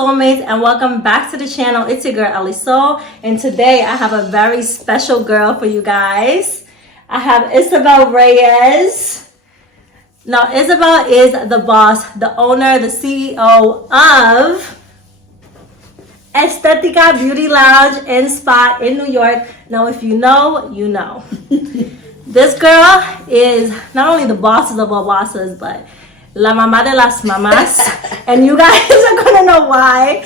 soulmates, and welcome back to the channel. It's your girl Elli Soul, and today I have a very special girl for you guys. I have Isabel Reyes. Now, Isabel is the boss, the owner, the CEO of Estetica Beauty Lounge and Spa in New York. Now, if you know, you know. This girl is not only the bosses of all bosses, but la mamá de las mamás. And you guys are gonna know why.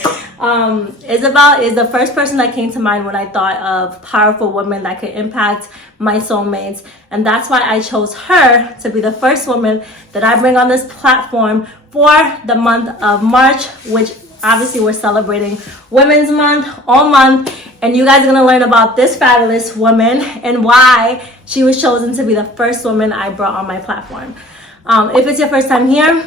Isabel is the first person that came to mind when I thought of powerful women that could impact my soulmates. And that's why I chose her to be the first woman that I bring on this platform for the month of March, which obviously we're celebrating Women's Month all month. And you guys are gonna learn about this fabulous woman and why she was chosen to be the first woman I brought on my platform. If it's your first time here,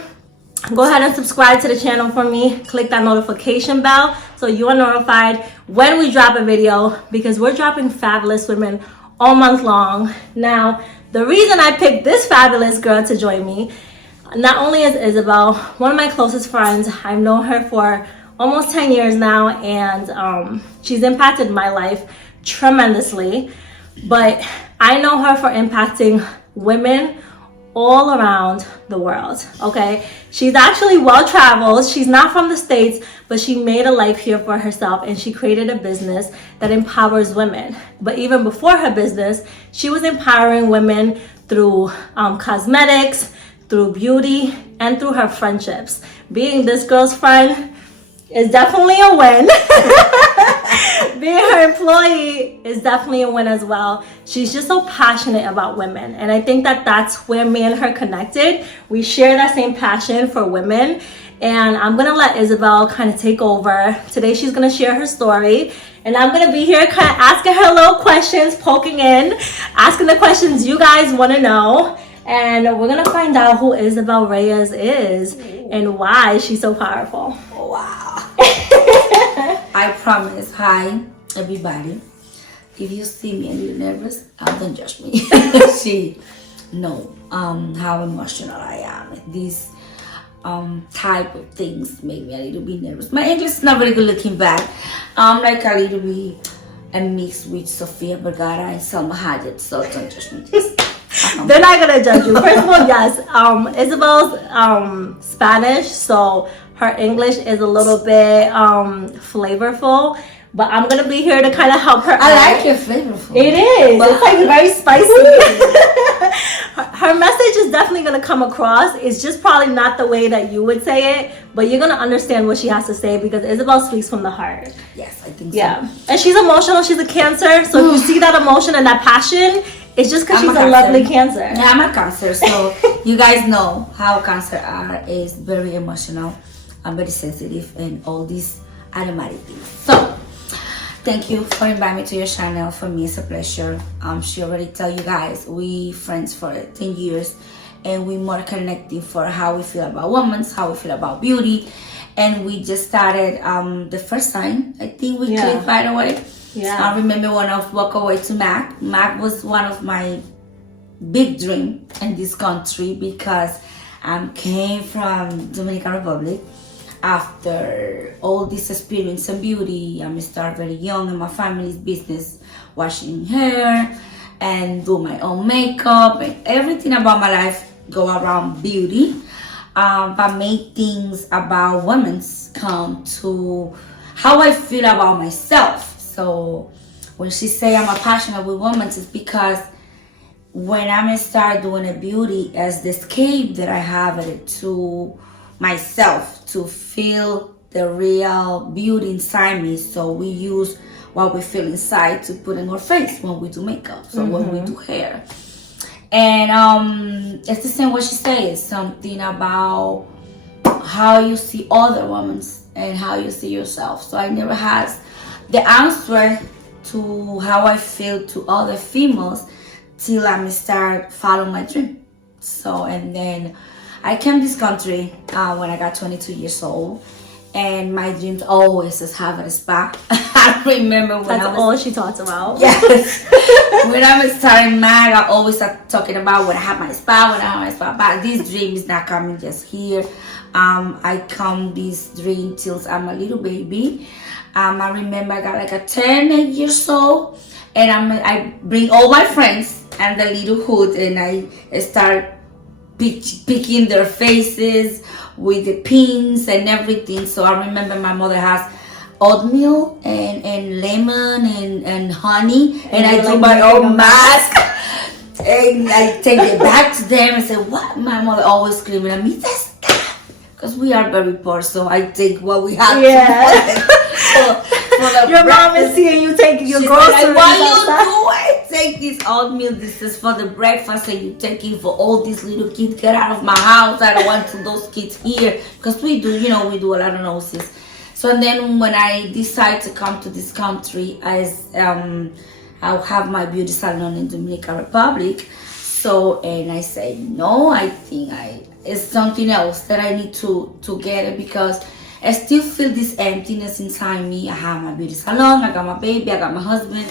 go ahead and subscribe to the channel for me. Click that notification bell so you are notified when we drop a video, because we're dropping fabulous women all month long. Now, the reason I picked this fabulous girl to join me, not only is Isabel one of my closest friends. I've known her for almost 10 years now, and she's impacted my life tremendously. But I know her for impacting women all around the world, okay? She's actually well-traveled. She's not from the States, but she made a life here for herself, and she created a business that empowers women. But even before her business, she was empowering women through cosmetics, through beauty, and through her friendships. Being this girl's friend is definitely a win. Being her employee is definitely a win as well. She's just so passionate about women, and I think that that's where me and her connected. We share that same passion for women, and I'm gonna let Isabel kind of take over. Today she's gonna share her story, and I'm gonna be here kind of asking her little questions, poking in, asking the questions you guys want to know. And we're gonna find out who Isabel Reyes is and why she's so powerful. Wow. I promise. Hi, everybody. If you see me a little nervous, don't judge me. She know how emotional I am. These type of things make me a little bit nervous. My English is not very good looking back. I'm like a little bit a mix with Sofia Vergara and Selma Hayek, so don't judge me. They're not gonna judge you. First of all, yes, Isabel's Spanish, so her English is a little bit flavorful, but I'm gonna be here to kind of help her out. I like your flavorful. It is. It's like very spicy. Her message is definitely gonna come across. It's just probably not the way that you would say it, but you're gonna understand what she has to say, because Isabel speaks from the heart. Yes, I think so. Yeah, and she's emotional. She's a Cancer, so if you see that emotion and that passion, it's just because she's a lovely Cancer. Yeah, I'm a Cancer, so you guys know how Cancer is very emotional. I'm very sensitive and all these automatic things. So, thank you for inviting me to your channel. For me, it's a pleasure. She already tell you guys, we friends for 10 years, and we more connecting for how we feel about women, how we feel about beauty. And we just started the first time. I think we clicked right away. Yeah. I remember when I walked away to Mac. Mac was one of my big dream in this country, because I came from Dominican Republic. After all this experience in beauty, I started very young in my family's business, washing hair and do my own makeup, and everything about my life go around beauty. But make things about women's come to how I feel about myself. So when she say I'm a passionate with women, it's because when I start doing a beauty as the escape that I have it to myself, to feel the real beauty inside me. So we use what we feel inside to put in our face when we do makeup, so when we do hair. And it's the same what she says, something about how you see other women and how you see yourself. So I never had the answer to how I feel to other females till I start following my dream. So, and then I came to this country when I got 22 years old, and my dreams always is having a spa. I remember when that's all she talks about. Yes. When I was starting Mag, I always start talking about when I have my spa, but this dream is not coming just here. I come this dream till I'm a little baby. I remember I got like a 10 years old, and I bring all my friends and the little hood, and I start picking their faces with the pins and everything. So I remember my mother has oatmeal and lemon and honey, and I do my own mask. And I take it back to them and say, what? My mother always screaming at me, that's that. Because we are very poor, so I take what we have for your mom is seeing you taking your groceries. Like, what you do? I take this oatmeal, this is for the breakfast, and you take it for all these little kids. Get out of my house. I don't want those kids here. Because we do a lot of noses. So then when I decide to come to this country, I'll have my beauty salon in Dominican Republic. So, and I say, no, I think it's something else that I need to get it, because I still feel this emptiness inside me. I have my beauty salon, I got my baby, I got my husband,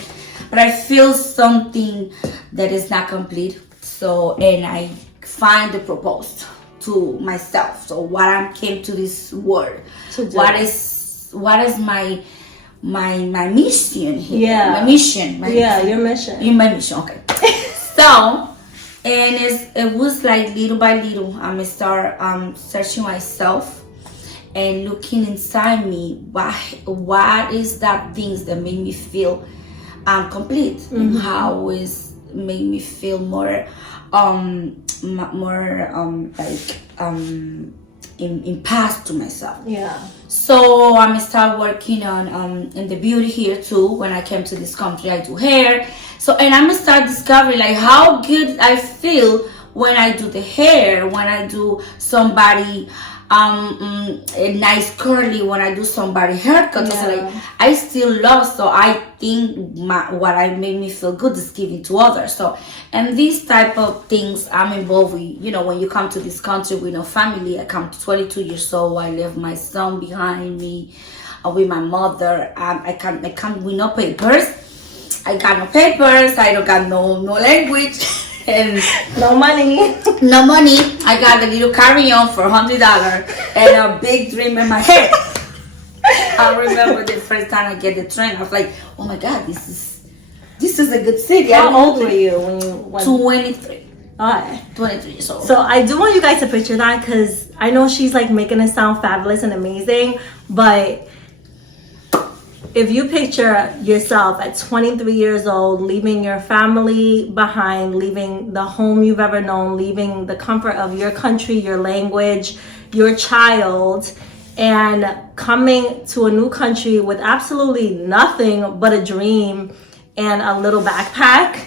but I feel something that is not complete. So, and I find the purpose to myself. So what I came to this world, what is my mission here? Yeah. My mission. Your mission. My mission, okay. So, and it was like little by little, I'm start searching myself and looking inside me. What is that things that make me feel complete? Mm-hmm. How is make me feel more in past to myself. Yeah. So I'm start working on in the beauty here too. When I came to this country, I do hair. So, and I'm start discovering like how good I feel when I do the hair, when I do somebody a nice curly, when I do somebody haircut. Yeah. So like I still love. So I think what I made me feel good is giving to others. So, and these type of things I'm involved with. When you come to this country with no family, I come to 22 years old. I left my son behind me with my mother. I come with no papers. I got no papers. I don't got no language. And no money. I got a little carry-on for $100 and a big dream in my head. I remember the first time I get the train, I was like, oh my God, this is a good city. How old were you when you went? 23. Alright. 23 years old. So I do want you guys to picture that, because I know she's like making it sound fabulous and amazing, but if you picture yourself at 23 years old, leaving your family behind, leaving the home you've ever known, leaving the comfort of your country, your language, your child, and coming to a new country with absolutely nothing but a dream and a little backpack,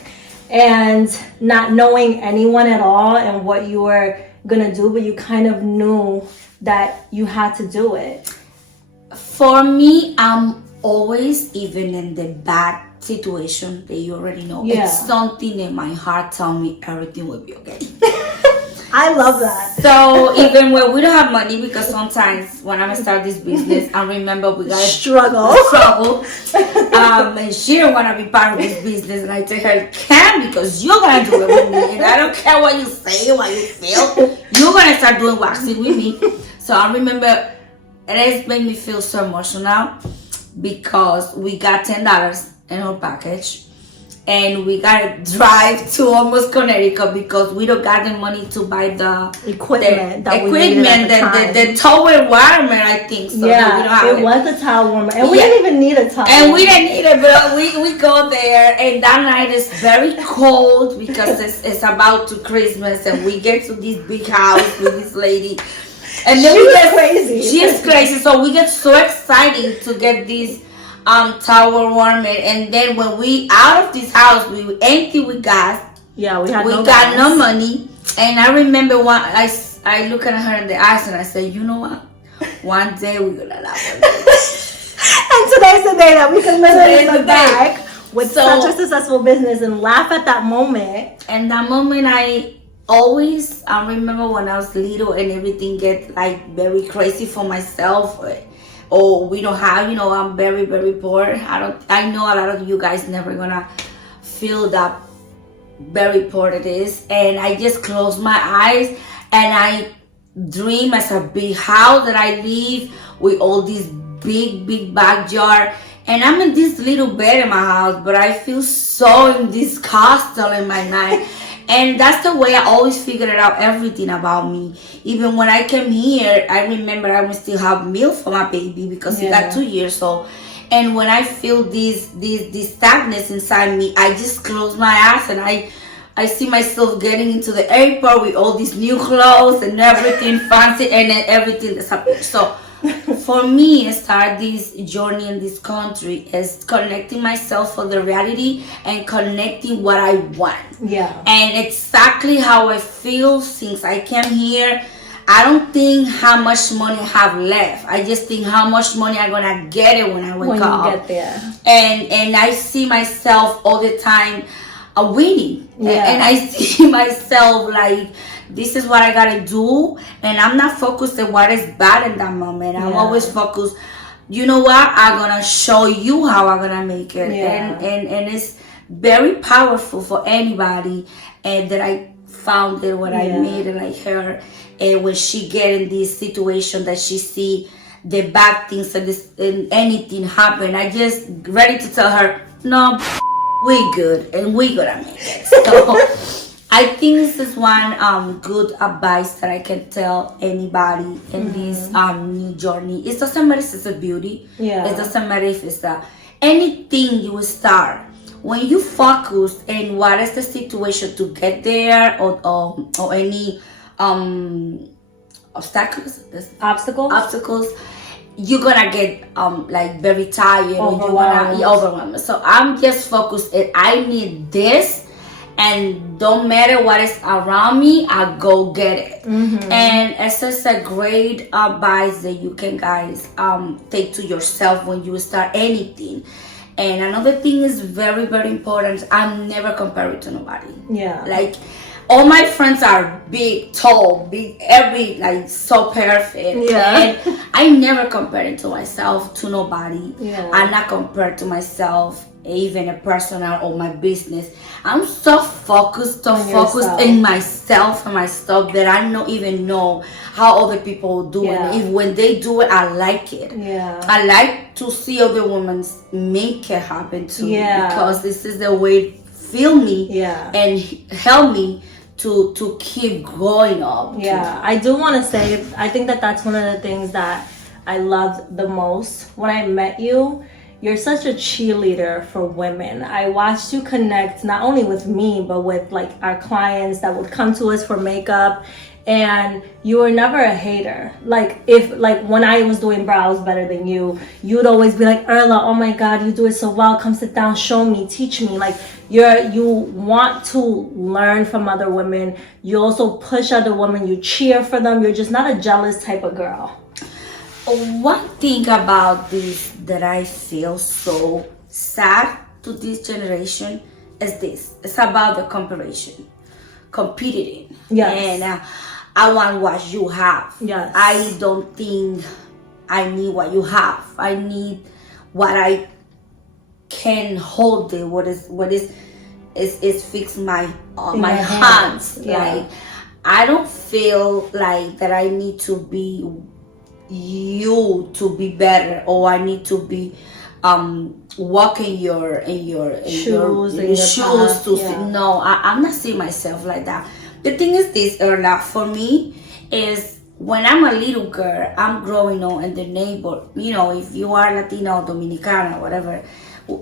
and not knowing anyone at all and what you were gonna do, but you kind of knew that you had to do it. For me, I'm always, even in the bad situation that you already know, it's something in my heart telling me everything will be okay. I love that. So even when we don't have money, because sometimes when I start this business, I remember we gotta struggle. And she don't wanna be part of this business, and I tell her, "Can, because you're gonna do it with me, and I don't care what you say, what you feel. You're gonna start doing waxing with me." So I remember it has made me feel so emotional, because we got $10 in our package, and we gotta drive to almost Connecticut because we don't got the money to buy the equipment, the towel warmer, I think. So it was a towel warmer, and we didn't even need a towel. And we didn't need it, but we go there, and that night is very cold because it's about to Christmas, and we get to this big house with this lady. And then she's crazy. So we get so excited to get this towel warmer, and then when we out of this house, we empty with gas. Yeah, we got gas. No money. And I remember I look at her in the eyes and I said, you know what? One day we're gonna laugh at this. And today's the day that we can literally look back with such a successful business and laugh at that moment. And that moment, I remember when I was little and everything get like very crazy for myself. Or we don't have, I'm very, very poor. I know a lot of you guys never gonna feel that very poor it is. And I just close my eyes and I dream as a big house that I live with all this big backyard. And I'm in this little bed in my house, but I feel so in this castle in my mind. And that's the way I always figured out everything about me. Even when I came here, I remember I would still have milk for my baby because he got 2 years old. And when I feel this sadness inside me, I just close my eyes and I see myself getting into the airport with all these new clothes and everything fancy, and then everything that's happening. So for me, start this journey in this country is connecting myself for the reality and connecting what I want. Yeah. And exactly how I feel since I came here. I don't think how much money I have left. I just think how much money I'm gonna get it when I wake up. When you get there. And I see myself all the time winning. Yeah. And I see myself like, this is what I gotta do, and I'm not focused on what is bad in that moment. I'm always focused, you know what, I'm gonna show you how I'm gonna make it. And it's very powerful for anybody, and that I found it when I made it like her. And when she get in this situation that she see the bad things and anything happen, I just ready to tell her, no, we good and we gonna make it. So I think this is one good advice that I can tell anybody in this new journey. It doesn't matter if it's a beauty. Yeah. It doesn't matter if it's anything you start. When you focus in what is the situation to get there, or any obstacles, you're gonna get like very tired, or you're gonna be overwhelmed. So I'm just focused and I need this, and don't matter what is around me, I go get it. And it's just a great advice that you can guys take to yourself when you start anything. And another thing is very, very important. I'm never comparing to nobody. Yeah. Like, all my friends are big, tall, big, like so perfect. Yeah. And I never compare it to myself, to nobody. Yeah. I'm not compared to myself, even a personal or my business. I'm so focused in myself and my stuff that I don't even know how other people do it. If when they do it, I like it. Yeah. I like to see other women make it happen too. Because this is the way it feel me and help me to keep going up. Yeah, I do want to say, I think that's one of the things that I loved the most when I met you. You're such a cheerleader for women. I watched you connect not only with me, but with like our clients that would come to us for makeup. And you were never a hater. Like when I was doing brows better than you, you'd always be like, Erla, oh my God, you do it so well. Come sit down, show me, teach me. Like you want to learn from other women. You also push other women. You cheer for them. You're just not a jealous type of girl. One thing about this that I feel so sad to this generation is this. It's about the competing. Yes. And I want what you have. Yes. I don't think I need what you have. I need what I can hold it. What is fix my hands. Yeah. Like, I don't feel like that I need to be you to be better, or I need to be walk in your shoes to see. No, I'm not seeing myself like that. The thing is this, Erla, for me is when I'm a little girl, I'm growing up in the neighbor. You know, if you are Latina or Dominicana or whatever,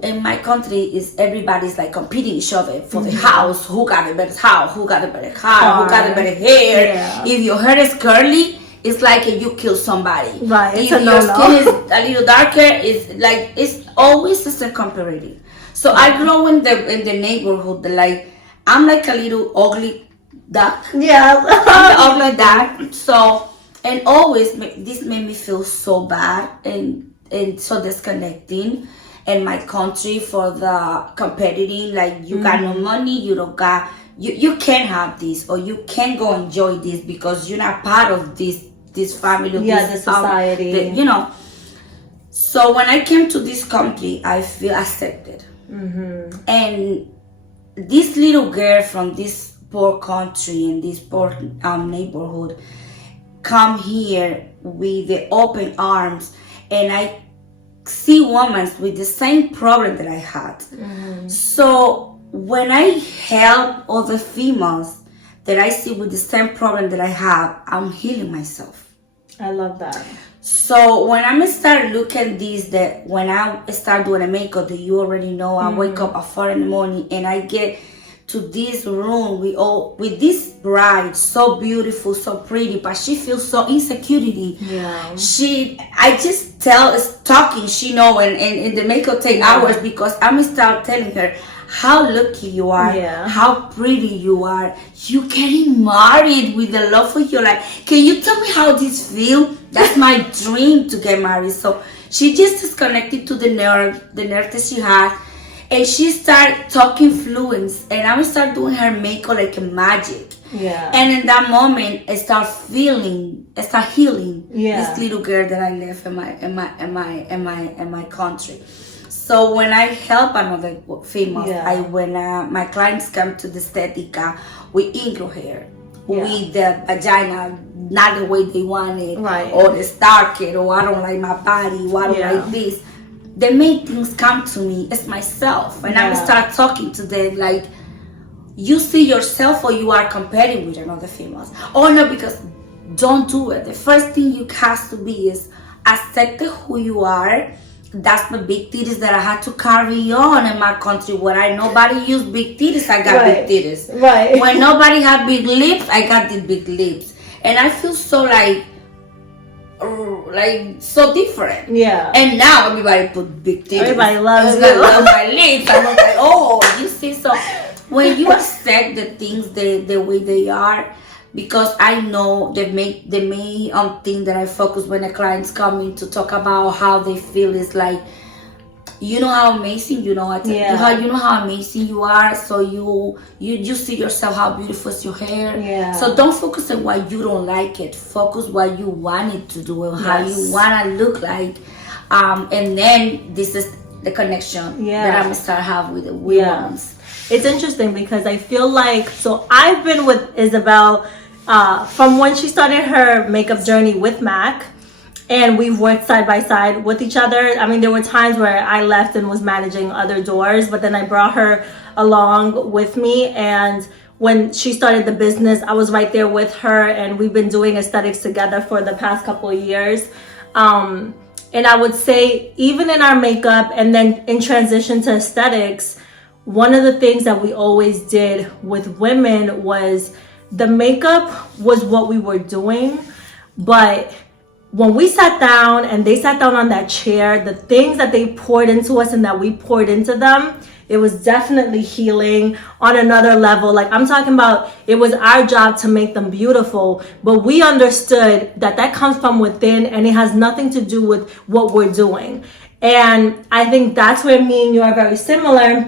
in my country is everybody's like competing each other for the house. Who got the better house? Who got the better car? Who got the better hair? Yeah. If your hair is curly, it's like you kill somebody. Right. If your skin is a little darker, it's always just a comparative. So I grow in the neighborhood, like I'm like a little ugly duck. Yeah. I'm ugly duck. So, and always this made me feel so bad and so disconnecting in my country for the competing. Like you got no money, you don't got. You can't have this, or you can't go enjoy this because you're not part of this family, the society. You know. So when I came to this country, I feel accepted. And this little girl from this poor country and this poor neighborhood come here with the open arms, and I see women with the same problem that I had. So when I help other females that I see with the same problem that I have, I'm healing myself. I love that. So when I start looking at this, that when I start doing a makeup, that you already know, I wake up at 4 in the morning and I get to this room with this bride, so beautiful, so pretty, but she feels so insecurity. Yeah. I just talking, she know, and the makeup take hours, because I'm start telling her how lucky you are, how pretty you are. You getting married with the love of your life. Can you tell me how this feel? That's my dream, to get married. So she just is connected to the nerve that she has. And she started talking fluent, and I start doing her makeup like a magic. Yeah. And in that moment, I start healing this little girl that I left in my country. So when I help another female, when my clients come to the Estetica, we ingrow hair with the vagina, not the way they want it, or the stark it, or I don't like my body, or I don't like this. The main things come to me as myself, and I start talking to them like, you see yourself, or you are comparing with another females. Oh no, because don't do it. The first thing you have to be is accept who you are. That's the big titties that I had to carry on in my country, where nobody used big titties. I got big titties. Right. When nobody had big lips, I got the big lips, and I feel so like so different. Yeah. And now everybody put big titties. Everybody loves my lips. I'm like, oh, you see. So when you accept the things the way they are, because I know the main thing that I focus when the clients come in to talk about how they feel is like, you know how amazing you know how amazing you are. So you see yourself, how beautiful is your hair. Yeah. So don't focus on why you don't like it. Focus what you want it to do and how you wanna look like. And then this is the connection that I'm gonna start have with the women. It's interesting because I feel like, so I've been with Isabel from when she started her makeup journey with Mac. And we've worked side by side with each other. I mean, there were times where I left and was managing other doors, but then I brought her along with me. And when she started the business, I was right there with her, and we've been doing aesthetics together for the past couple of years. And I would say, even in our makeup and then in transition to aesthetics, one of the things that we always did with women was the makeup was what we were doing, but when we sat down and they sat down on that chair, the things that they poured into us and that we poured into them, it was definitely healing on another level. Like, I'm talking about, it was our job to make them beautiful, but we understood that comes from within, and it has nothing to do with what we're doing. And I think that's where me and you are very similar.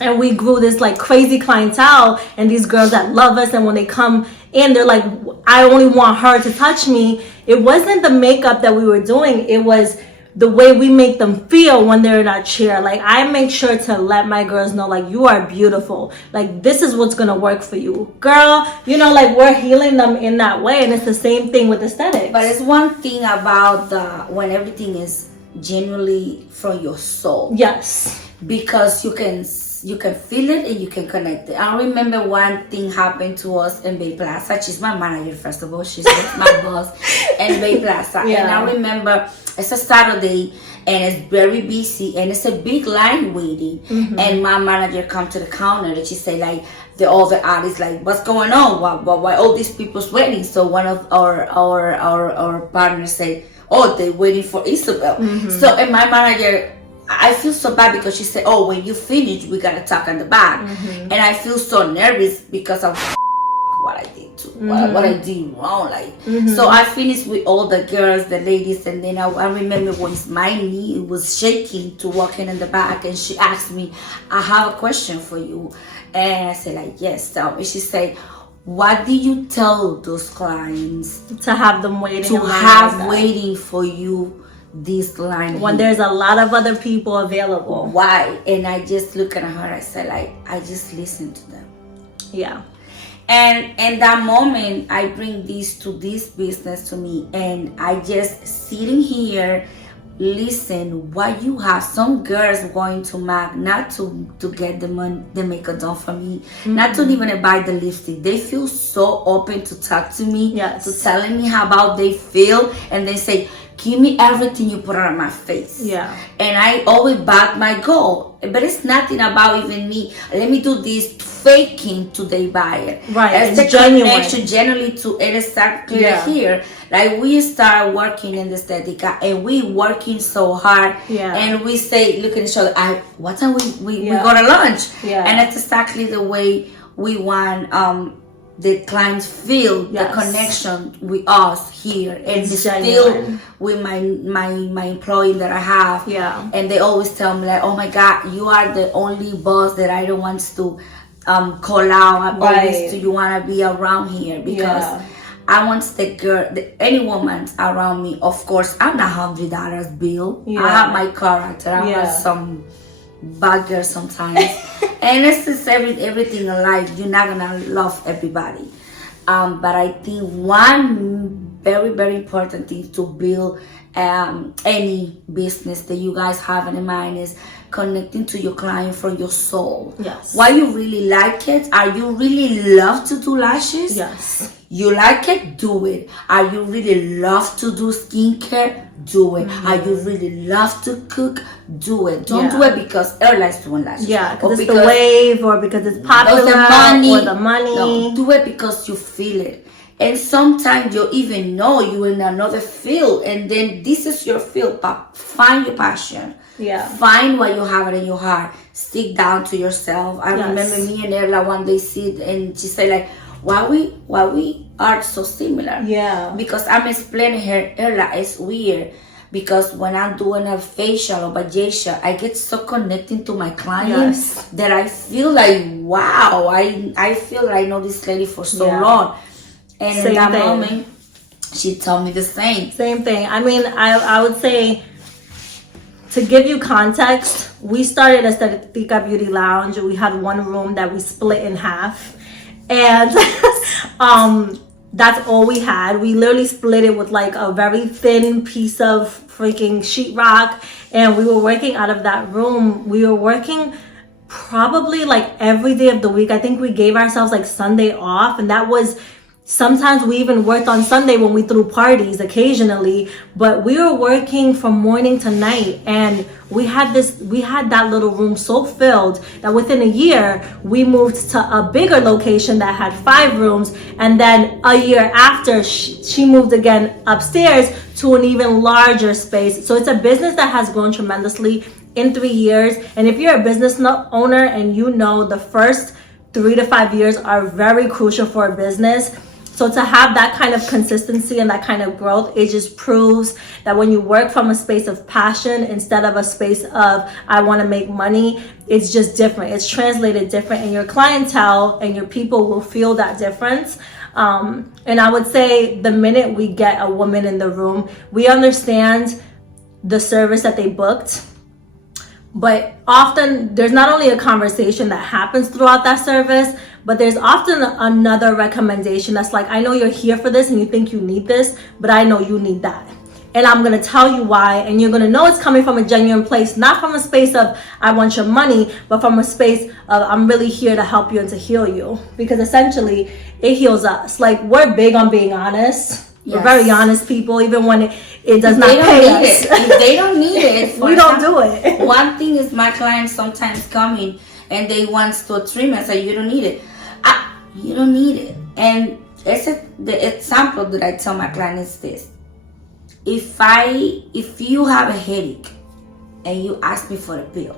And we grew this like crazy clientele, and these girls that love us, and when they come in, they're like, I only want her to touch me. It wasn't the makeup that we were doing, it was the way we make them feel when they're in our chair. Like, I make sure to let my girls know, like, you are beautiful, like, this is what's gonna work for you, girl. You know, like, we're healing them in that way. And it's the same thing with aesthetics. But it's one thing about when everything is genuinely from your soul. Yes. Because you can feel it and you can connect it. I remember one thing happened to us in Bay Plaza. She's my manager, first of all. She's my boss in Bay Plaza. Yeah. And I remember it's a Saturday and it's very busy and it's a big line waiting. Mm-hmm. And my manager come to the counter and she say, like, the other artists, like, what's going on? Why all these people's waiting? So one of our partners say, oh, they're waiting for Isabel. Mm-hmm. So, and my manager, I feel so bad because she said, oh, when you finish, we gotta talk on the back. Mm-hmm. And I feel so nervous because of what I did too, what I did wrong. Like, so I finished with all the girls, the ladies, and then I remember when my knee was shaking to walk in the back, and she asked me, I have a question for you. And I said, like, yes, tell me. She said, what do you tell those clients to have them waiting? To have waiting for you this line when there's a lot of other people available. Why? And I just look at her, I said, like, I just listen to them. Yeah. And in that moment, I bring this to this business to me, and I just sitting here, listen what you have. Some girls going to MAC not to get the money, the makeup done for me, not to even buy the lipstick. They feel so open to talk to me, to telling me how about they feel, and they say, give me everything you put on my face. And I always back my goal. But it's nothing about even me. Let me do this faking to the buyer. As the connection generally to it is clear here. Like we start working in the Estetica, and we working so hard. And we say, look at each other. What time we go to lunch? And that's exactly the way we want the clients feel the connection with us here, and still with my employee that I have, and they always tell me like, oh my God, you are the only boss that I don't want to call out. Always you want to be around here, because I want the girl, any woman around me. Of course, I'm not $100 bill. I have my character. I'm not some bad girl sometimes. And it's just everything in life. You're not gonna love everybody. But I think one very, very important thing to build any business that you guys have in mind is connecting to your client from your soul. Why you really like it? Are you really love to do lashes? You like it? Do it. Are you really love to do skincare? Do it. Are you really love to cook? Do it. Don't do it because everyone's doing lashes. Because it's the wave, or because it's popular, or the money. No, do it because you feel it. And sometimes you even know you're in another field, and then this is your field, but find your passion. Find what you have in your heart. Stick down to yourself. I remember me and Erla one day sit, and she said like, why we are so similar? Because I'm explaining her, Erla, it's weird. Because when I'm doing a facial or vajacia, I get so connected to my clients that I feel like, wow, I feel like I know this lady for so long. And in that moment, she told me the same. Same thing. I mean, I would say, to give you context, we started Estetica Beauty Lounge. We had one room that we split in half. And that's all we had. We literally split it with like a very thin piece of freaking sheetrock. And we were working out of that room. We were working probably like every day of the week. I think we gave ourselves like Sunday off. And that was... Sometimes we even worked on Sunday when we threw parties occasionally, but we were working from morning to night, and we had that little room so filled that within a year we moved to a bigger location that had 5 rooms, and then a year after she moved again upstairs to an even larger space. So it's a business that has grown tremendously in 3 years. And if you're a business owner and you know the first 3 to 5 years are very crucial for a business. So to have that kind of consistency and that kind of growth, it just proves that when you work from a space of passion instead of a space of, I want to make money, it's just different. It's translated different, and your clientele and your people will feel that difference. And I would say the minute we get a woman in the room, we understand the service that they booked. But often there's not only a conversation that happens throughout that service, but there's often another recommendation that's like, I know you're here for this and you think you need this, but I know you need that. And I'm going to tell you why. And you're going to know it's coming from a genuine place, not from a space of, I want your money, but from a space of, I'm really here to help you and to heal you. Because essentially, it heals us. Like, we're big on being honest. We're very honest people, even when it does not pay us. If they don't need it, we don't do it. One thing is, my clients sometimes come in and they want to trim and say, you don't need it. You don't need it. And the example that I tell my clients is this. If you have a headache and you ask me for a pill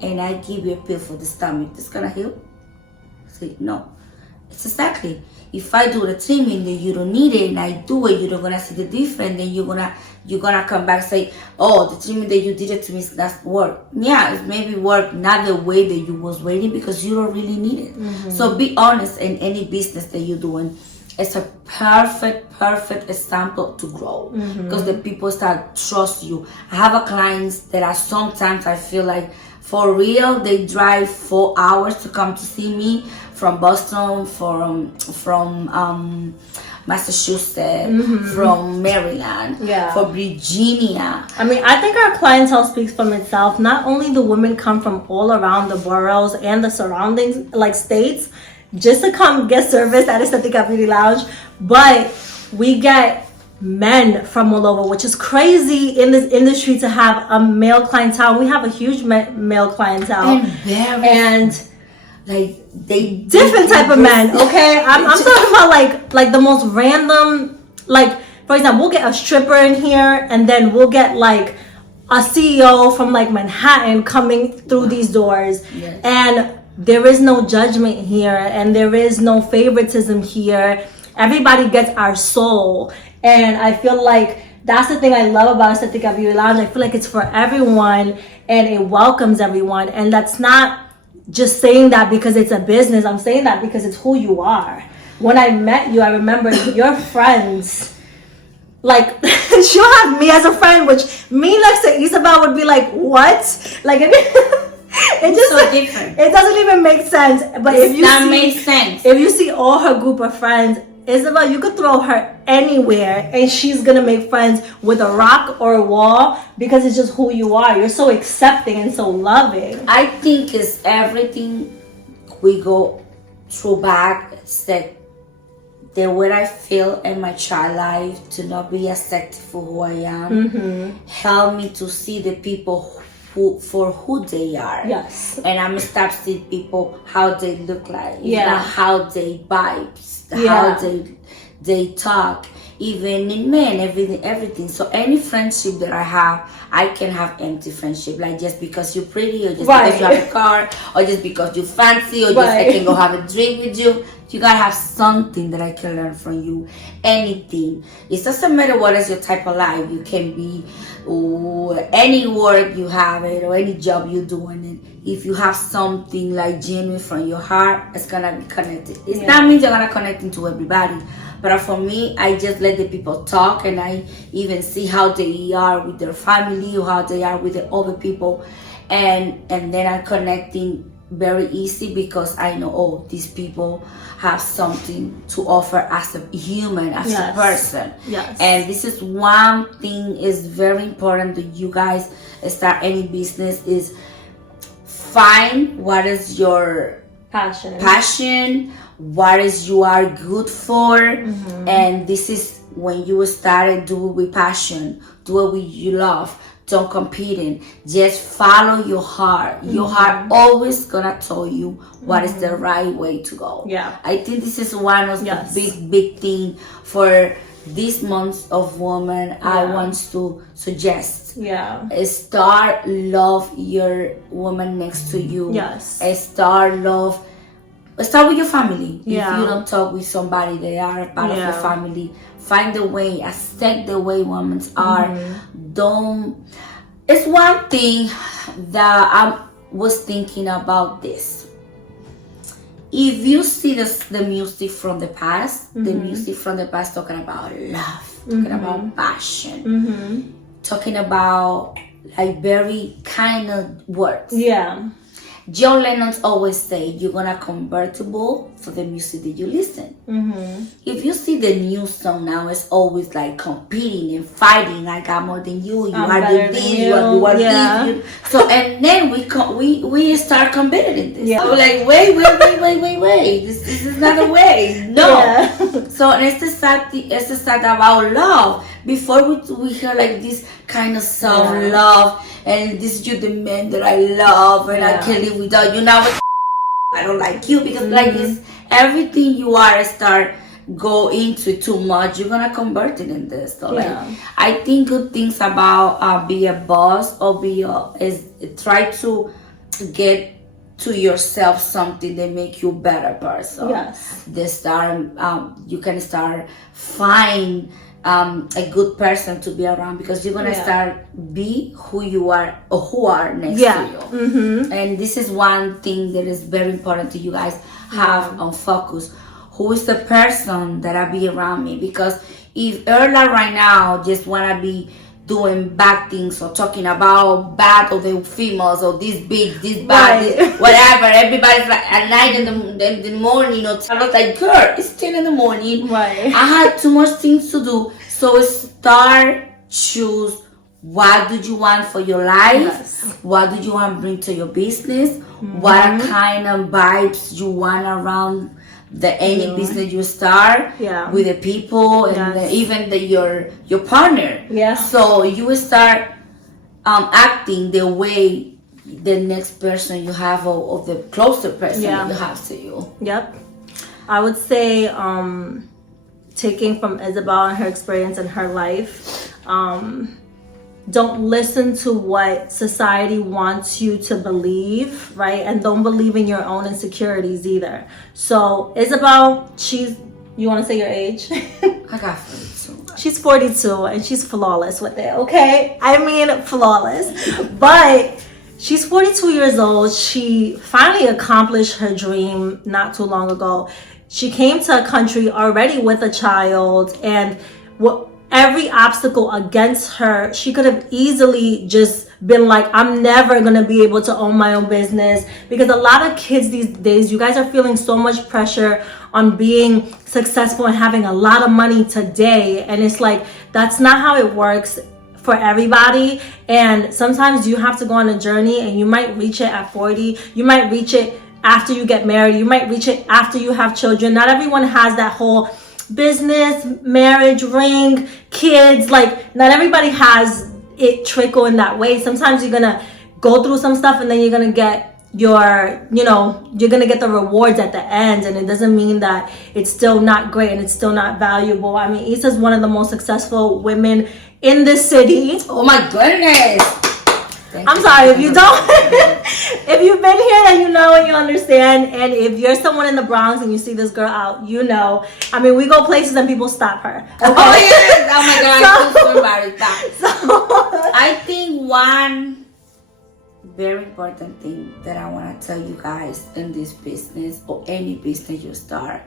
and I give you a pill for the stomach, it's gonna heal? Say no. It's exactly. If I do the trimming, then you don't need it, and I do it, you're not gonna see the difference. Then you're gonna come back and say, oh, the trimming that you did it to me, that's work. Yeah, it maybe work not the way that you was waiting, because you don't really need it. Mm-hmm. So be honest in any business that you're doing. It's a perfect example to grow, because the people start trust you. I have a clients that are sometimes I feel like, for real, they drive 4 hours to come to see me from Boston, from Massachusetts, from Maryland, from Virginia. I mean, I think our clientele speaks from itself. Not only do women come from all around the boroughs and the surrounding like states just to come get service at Estetica Beauty Lounge, but we get men from all over, which is crazy in this industry to have a male clientele. We have a huge male clientele, and like they different type of men. Okay, I'm talking about like the most random. Like, for example, we'll get a stripper in here, and then we'll get like a CEO from like Manhattan coming through these doors, and there is no judgment here, and there is no favoritism here. Everybody gets our soul. And I feel like that's the thing I love about Estetica Beauty Lounge. I feel like it's for everyone and it welcomes everyone. And that's not just saying that because it's a business. I'm saying that because it's who you are. When I met you, I remember your friends, like, she'll have me as a friend, which me next to Isabel would be like, what? Like, it just so different. It doesn't even make sense. But makes sense. If you see all her group of friends, Isabel, you could throw her anywhere and she's gonna make friends with a rock or a wall because it's just who you are. You're so accepting and so loving. I think it's everything we go through back. It's like the way I feel in my child life to not be accepted for who I am. Help me to see the people for who they are. Yes. And I'm start see people how they look like. Yeah. How they vibes. How they talk. Even in men, everything. So any friendship that I have, I can have empty friendship. Like just because you're pretty, or just because you have a car, or just because you fancy, or just I can go have a drink with you. You gotta have something that I can learn from you. Anything. It doesn't matter what is your type of life. You can be any work you have it or any job you're doing it. If you have something like genuine from your heart, it's gonna be connected. It's not means you're gonna connect into everybody. But for me, I just let the people talk, and I even see how they are with their family or how they are with the other people, and then I'm connecting very easy because I know these people have something to offer as a human, as a person. Yes. And this is one thing is very important that you guys start any business is find what is your passion, what is you are good for, and this is when you start do it with passion, do it with you love. Don't compete in. Just follow your heart. Your heart always gonna tell you what is the right way to go. Yeah. I think this is one of the big thing for this month of women. I want to suggest. Start love your woman next to you. Yes. Start with your family. If you don't talk with somebody, they are a part of your family. Find a way, accept the way women are. It's one thing that I was thinking about this. If you see the music from the past, the music from the past talking about love, talking about passion, talking about like very kind of words. Yeah. John Lennon's always say you're gonna convertible for the music that you listen. If you see the new song now, it's always like competing and fighting. I got more than you. You are the this. You are this. So and then we start competing this. So like wait. This is not a way. No. So and it's the sad about love. Before we hear like this kind of self love, and this is you the man that I love, and I can't live without you. Now I don't like you because like this, everything you are start go into too much. You're gonna convert it in this. So like I think good things about be a boss or is try to get to yourself something that make you better person. You can start find a good person to be around because you're gonna start be who you are or who are next to you. And this is one thing that is very important to you guys have on focus. Who is the person that I be around me? Because if Erla right now just wanna be doing bad things or talking about bad or the females or this big, this bad, this, whatever. Everybody's like at night in the morning. I was like, girl, it's 10 in the morning. Right. I had too much things to do. So choose what do you want for your life. Yes. What do you want to bring to your business? What kind of vibes you want around any business you start with the people and even your partner. So you will start acting the way the next person you have or the closer person that you have to you. Yep. I would say taking from Isabel and her experience in her life, don't listen to what society wants you to believe, right? And don't believe in your own insecurities either. So Isabel, you want to say your age? I got 42. She's 42 and she's flawless with it, okay? I mean, flawless. But she's 42 years old. She finally accomplished her dream not too long ago. She came to a country already with a child, and every obstacle against her, she could have easily just been like, I'm never gonna be able to own my own business. Because a lot of kids these days, you guys are feeling so much pressure on being successful and having a lot of money today, and it's like, that's not how it works for everybody. And sometimes you have to go on a journey, and you might reach it at 40, you might reach it after you get married, you might reach it after you have children. Not everyone has that whole business, marriage, ring, kids. Like, not everybody has it trickle in that way. Sometimes you're gonna go through some stuff, and then you're gonna get you're gonna get the rewards at the end, and it doesn't mean that it's still not great and it's still not valuable. I mean, Issa's one of the most successful women in this city. Oh my goodness. I'm sorry if you don't. If you've been here, then you know and you understand. And if you're someone in the Bronx and you see this girl out, you know. I mean, we go places and people stop her. Okay? Oh yes! Oh my God! I'm so embarrassed. I think one very important thing that I want to tell you guys in this business or any business you start,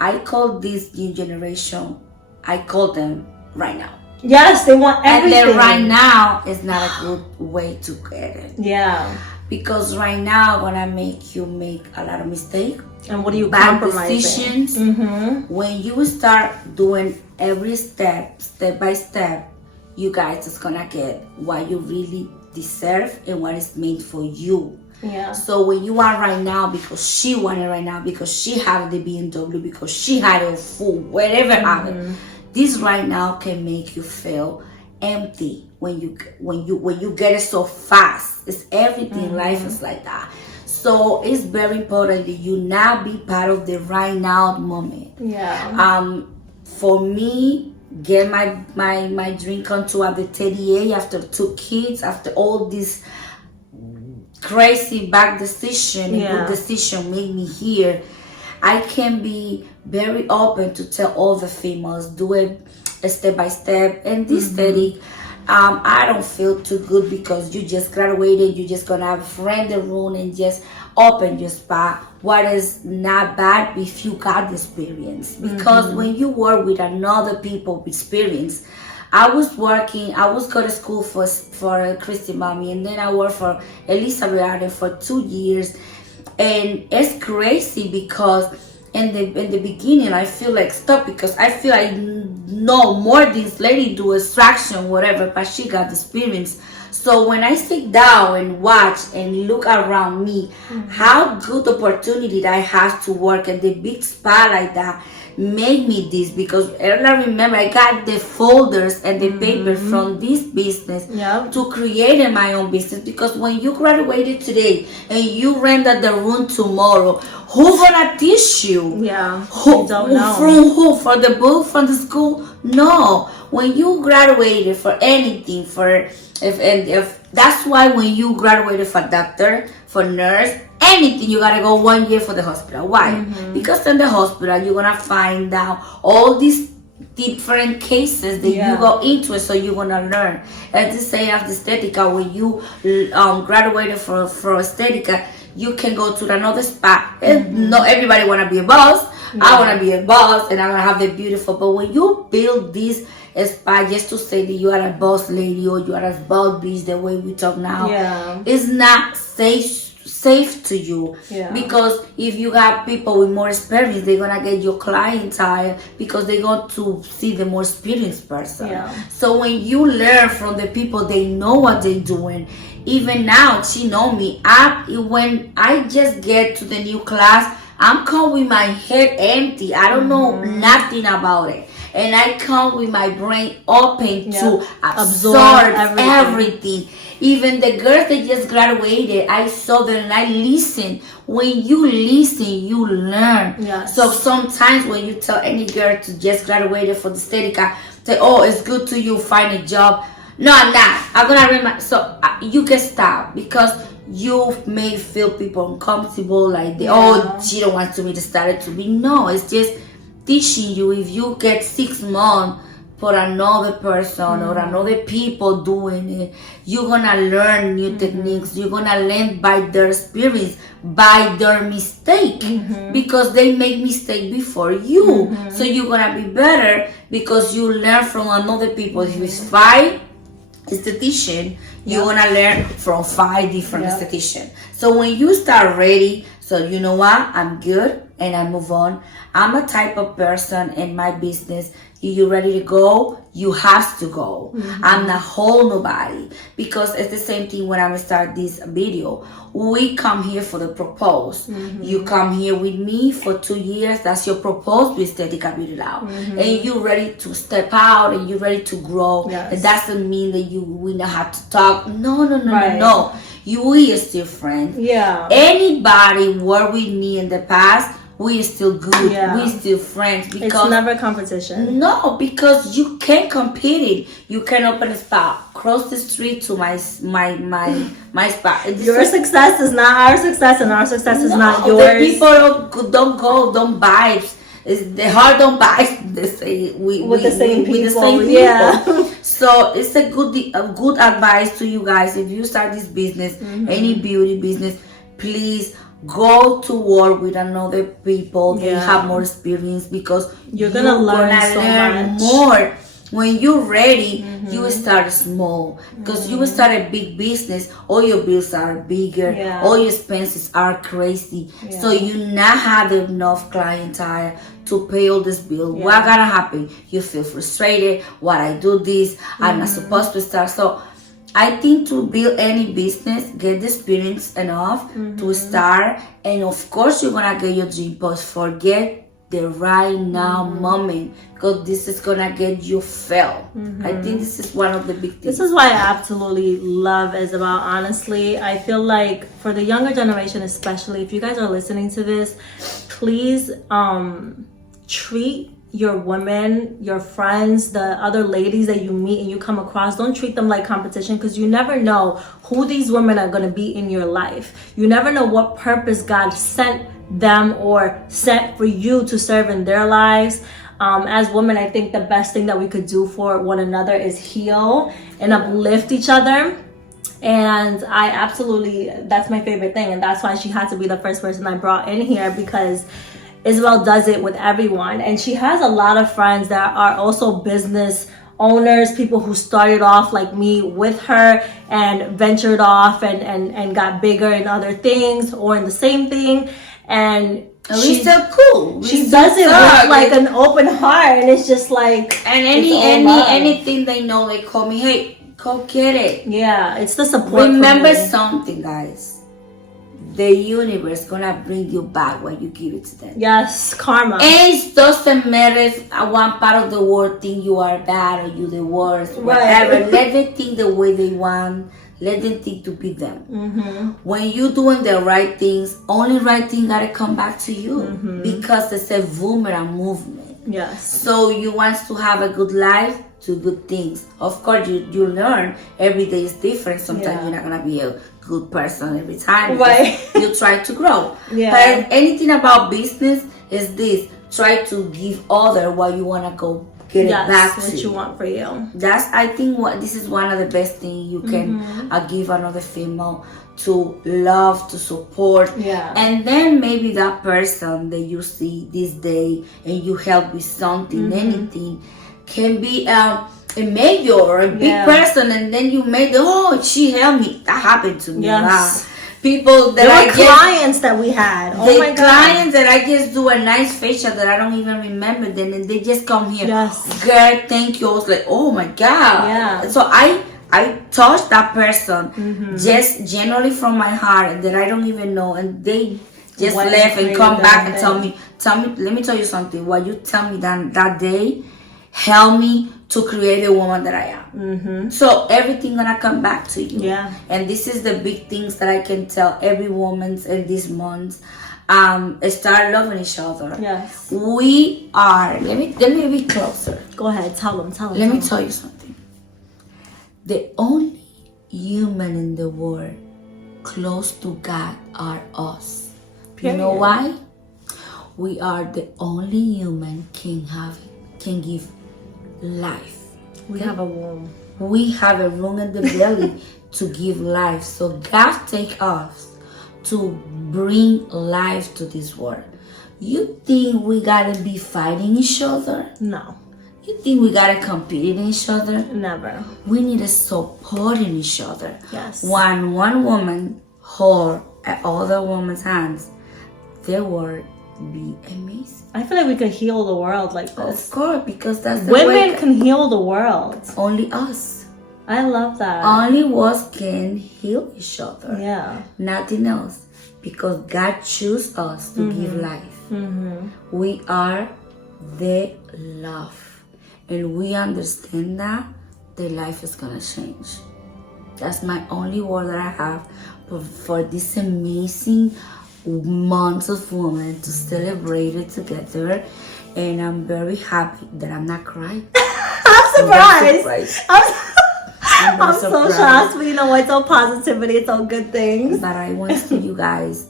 I call this new generation. I call them right now. Yes, they want everything. And then right now is not a good way to get it. Yeah. Because right now gonna make you make a lot of mistakes. And what do you bad compromising? Decisions. When you start doing every step by step, you guys is gonna get what you really deserve and what is made for you. Yeah. So when you are right now, because she wanted right now, because she had the BMW, because she had a food, whatever happened. This right now can make you feel empty when you get it so fast. It's everything. Life is like that. So it's very important that you now be part of the right now moment. Yeah. For me, get my dream come true at the 38 after 2 kids, after all this crazy bad decision and good decision made me here. I can be very open to tell all the females, do it step by step. And this study, I don't feel too good because you just graduated, you just gonna have a friend in the room and just open your spot. What is not bad if you got the experience. Because when you work with another people with experience, I was go to school for Christy Mommy, and then I worked for Elli Soul for 2 years. And it's crazy because in the beginning I feel like stop, because I feel I know more this lady do extraction whatever, but she got experience. So when I sit down and watch and look around me, how good opportunity that I have to work at the big spot like that made me this. Because I remember I got the folders and the paper from this business to create my own business. Because when you graduated today and you rented the room tomorrow, who gonna teach you? You don't know. From who? For the book, from the school? No. When you graduated for anything, if that's why when you graduated for doctor, for nurse, anything, you gotta go 1 year for the hospital. Why? Because in the hospital you're gonna find out all these different cases that you go into it, so you're gonna learn. As the same of the Estetica, when you graduated for Estetica, you can go to another spot. Not everybody wanna be a boss. I wanna be a boss and I wanna have the beautiful. But when you build this spa just to say that you are a boss lady or you are a boss bitch, the way we talk now. Yeah. It's not safe to you. Yeah. Because if you have people with more experience, they're gonna get your clientele because they're going to see the more experienced person. Yeah. So when you learn from the people, they know what they're doing. Even now, she know me. When I just get to the new class, I'm come with my head empty. I don't know nothing about it. And I come with my brain open to absorb everything. Even the girls that just graduated, I saw them and I listen. When you listen, you learn. Yes. So sometimes when you tell any girl to just graduate from the Estetica, say, oh, it's good to you, find a job. No, I'm not. I'm gonna remind. So you can stop because you may feel people uncomfortable, like she don't want to be the starter to be. No, it's just teaching you. If you get 6 months for another person or another people doing it, you're gonna learn new techniques. You're gonna learn by their experience, by their mistake, because they make mistake before you. So you're gonna be better because you learn from another people. If it's 5 esthetician, you're gonna learn from 5 different estheticians. So when you start ready, so you know what, I'm good and I move on. I'm a type of person in my business, if you're ready to go, you have to go. I'm not hold nobody, because it's the same thing when I start this video. We come here for the propose. You come here with me for 2 years, that's your propose with Estetica Beauty Lab. And you're ready to step out and you're ready to grow. It doesn't mean that we know how to talk. No. We are still friends. Anybody work with me in the past, we are still good. We still friends. Because it's never competition. No, because you can't compete it. You can open a spot, cross the street to my spot. Your success is not our success, and our success is not yours. The people don't buy. The heart don't buy. They say with the same people. So it's a good advice to you guys. If you start this business, any beauty business, please go to work with another people. They have more experience, because you're gonna learn so much more. When you're ready, you start small, because you start a big business. All your bills are bigger. All your expenses are crazy. So you not have enough clientele to pay all this bill. What gonna happen? You feel frustrated. Why I do this? I'm not supposed to start. So I think to build any business, get the experience enough to start. And of course, you're gonna get your dream post. Forget the right now moment, because this is gonna get you fail. I think this is one of the big things. This is why I absolutely love Isabel. Honestly, I feel like for the younger generation, especially, if you guys are listening to this, please treat your women, your friends, the other ladies that you meet and you come across, don't treat them like competition, because you never know who these women are going to be in your life. You never know what purpose God sent them or sent for you to serve in their lives. As women, I think the best thing that we could do for one another is heal and uplift each other. And I absolutely, that's my favorite thing. And that's why she had to be the first person I brought in here, because Isabel does it with everyone. And she has a lot of friends that are also business owners, people who started off like me with her and ventured off and got bigger in other things or in the same thing. And she's so cool. She does it with like an open heart, and it's just like, and anything they know, they call me, hey, go get it. Yeah, it's the support. Remember something, guys. The universe gonna bring you back when you give it to them. Yes, karma. And it doesn't matter if one part of the world think you are bad or you the worst, whatever. Let them think the way they want. Let them think to be them. When you doing the right things, only right thing gotta come back to you, because it's a boomerang movement. Yes. So you want to have a good life, do good things. Of course, you learn. Every day is different. Sometimes you're not gonna be a good person every time. Right. You try to grow. But anything about business is this: try to give other what you wanna go. Get it back what you want for you. That's, I think, this is one of the best things you can give another female, to love, to support. And then maybe that person that you see this day and you help with something, anything, can be a mayor or a big person, and then you made she helped me. That happened to me. Yes. Wow. People that there were clients that we had. Oh my God. Clients that I just do a nice facial that I don't even remember them, and they just come here. Yes. Girl, thank you. I was like, oh my God. Yeah. So I touched that person just genuinely from my heart that I don't even know, and they just left and come back and tell me, let me tell you something. What you tell me that day helped me to create a woman that I am. So everything gonna come back to you. Yeah. And this is the big things that I can tell every woman in this month. Start loving each other. Yes. We are. Let me be closer. Go ahead. Tell them. Let me tell you something. The only human in the world close to God are us. Period. You know why? We are the only human can give life. We have a womb. We have a room in the belly to give life. So God take us to bring life to this world. You think we gotta be fighting each other? No. You think we gotta compete in each other? Never. We need to support in each other. Yes. When one woman hold other woman's hands, their world be amazing. I feel like we could heal the world like this. Of course, because that's the Women way. can heal the world. Only us. I love that. Only us can heal each other. Yeah. Nothing else. Because God chose us to give life. We are the love. And we understand that the life is gonna change. That's my only word that I have for this amazing month of women to celebrate it together. And I'm very happy that I'm not crying. I'm surprised. I'm so shocked, but you know what? It's all positivity. It's all good things. But I want to you guys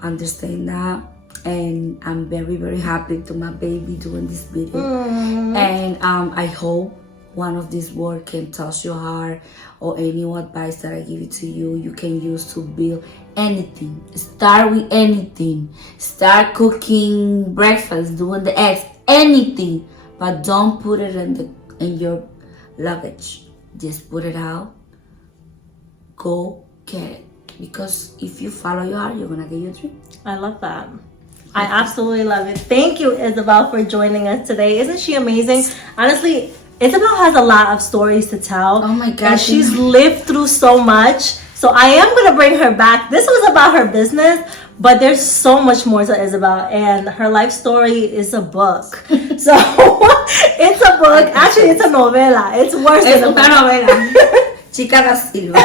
understand that. And I'm very, very happy to my baby doing this video. And I hope one of these words can touch your heart, or any advice that I give it to you, you can use to build anything. Start with anything. Start cooking breakfast, doing the eggs, anything. But don't put it in your luggage. Just put it out. Go get it. Because if you follow your heart, you're gonna get your dream. I love that. I absolutely love it. Thank you, Isabel, for joining us today. Isn't she amazing? Honestly, Isabel has a lot of stories to tell. Oh my God. And she's lived through so much. So I am going to bring her back. This was about her business, but there's so much more to Isabel. And her life story is a book. So it's a book. Actually, it's a novela. It's worse than a novela. Chica da Silva.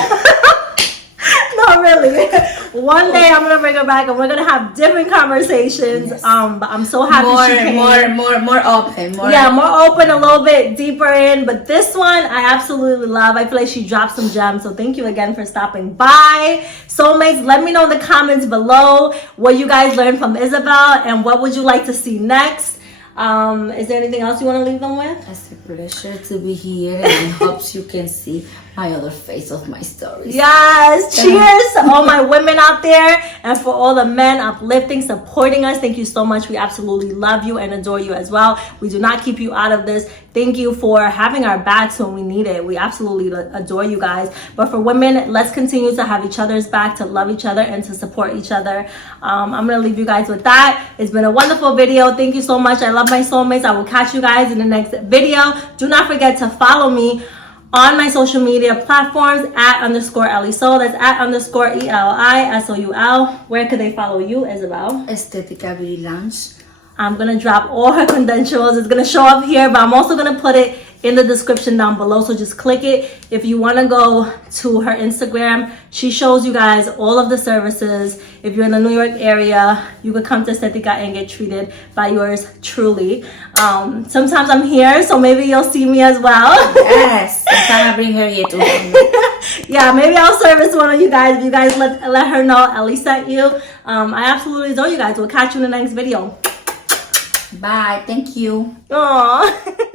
No, really. One day I'm gonna bring her back and we're gonna have different conversations. Yes. But I'm so happy she came. More open. More open, a little bit deeper in. But this one I absolutely love. I feel like she dropped some gems. So thank you again for stopping by. Soulmates, let me know in the comments below what you guys learned from Isabel and what would you like to see next. Is there anything else you want to leave them with? It's a pleasure to be here, and I hope you can see my other face of my stories. Yes, cheers to all my women out there, and for all the men uplifting, supporting us. Thank you so much. We absolutely love you and adore you as well. We do not keep you out of this. Thank you for having our backs when we need it. We absolutely adore you guys. But for women, let's continue to have each other's back, to love each other, and to support each other. I'm going to leave you guys with that. It's been a wonderful video. Thank you so much. I love my soulmates. I will catch you guys in the next video. Do not forget to follow me on my social media platforms @_ Elli Soul. That's @_ ELISOUL. Where could they follow you, Isabel? Estetica Beauty Lounge. I'm gonna drop all her credentials. It's gonna show up here, but I'm also gonna put it in the description down below, so just click it. If you want to go to her Instagram, she shows you guys all of the services. If you're in the New York area, you could come to Estetica and get treated by yours truly. Sometimes I'm here, so maybe you'll see me as well. Yes, sometimes I bring her here too. Yeah, maybe I'll service one of you guys. If you guys let her know Elli sent you. I absolutely adore you guys. We'll catch you in the next video. Bye. Thank you. Aww.